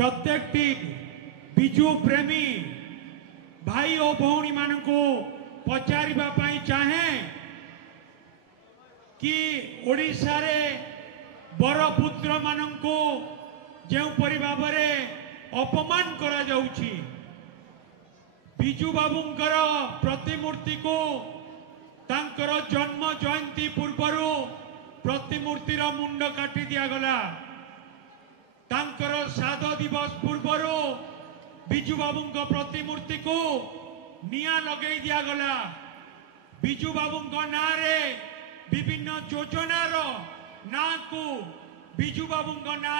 प्रत्येक बिजु प्रेमी भाई और भौणी मान को पचारिबा चाहे कि ओडिशा रे बरपुत्र मान को जो भाव अपमान करा जाउछि बिजु बाबूंकर प्रतिमूर्ति को तांकर जन्म जयंती पूर्वर प्रतिमूर्तिर मुंड काटी दिगला तांकर श्राद्ध दिवस पूर्वर बिजु बाबू प्रतिमूर्ति को निया लगे दिगला बिजु बाबू ना विभिन्न योजनार ना को बिजु बाबू ना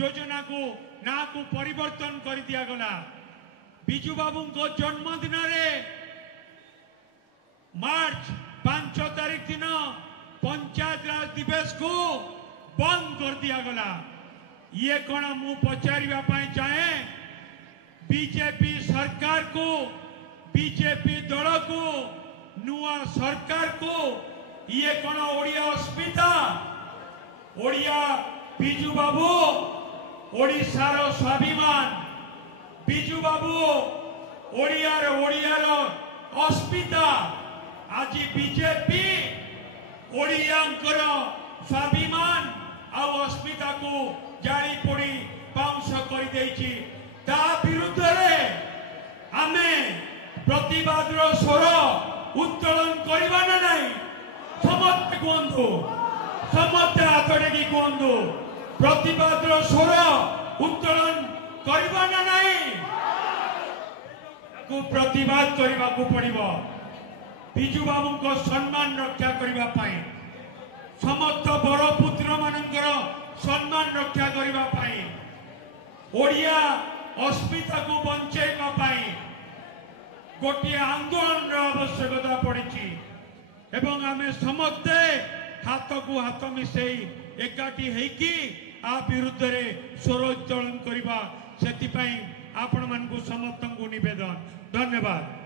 योजना को ना को परिवर्तन कर दिगला बिजु बाबू जन्मदिन मार्च 5 तारीख दिन पंचायत राज दिवस को बंद कर दिगला ये कौन मु पचारिबा चाहे बीजेपी सरकार को बीजेपी दल को नुआ सरकार को ये कौन ओडिया अस्मिता ओडिया बिजु बाबू ओडिशार स्वाभिमान बिजु बाबू ओडियार अस्मिता आज बीजेपी ओडियांकर स्वाभिमान आ अस्मिता को जाली पोड़ी पाउंस कर देछि ता विरुद्ध रे आमे प्रतिवाद स्वर उत्तोलन करबा ना नहीं समस्त कहतु समस्त हाथ टेकी कहतु प्रतिवाद स्वर उत्तोलन करबा ना नहीं को प्रतिवाद करबा को पड़िबो बिजु बाबू को सम्मान रक्षा करबा पाई समस्त बरपुत्र मानकर सम्मान रक्षा करबा पाई ओडिया अस्मिता को बंचेबा पाई गोटे आंदोलन आवश्यकता पड़ी एवं आमे समस्ते हाथ को हाथ मिसई एकाठी हेकी आ विरुद्ध रे स्वर उत्तोलन करबा सेति पई आपण मान को समस्त को निवेदन धन्यवाद।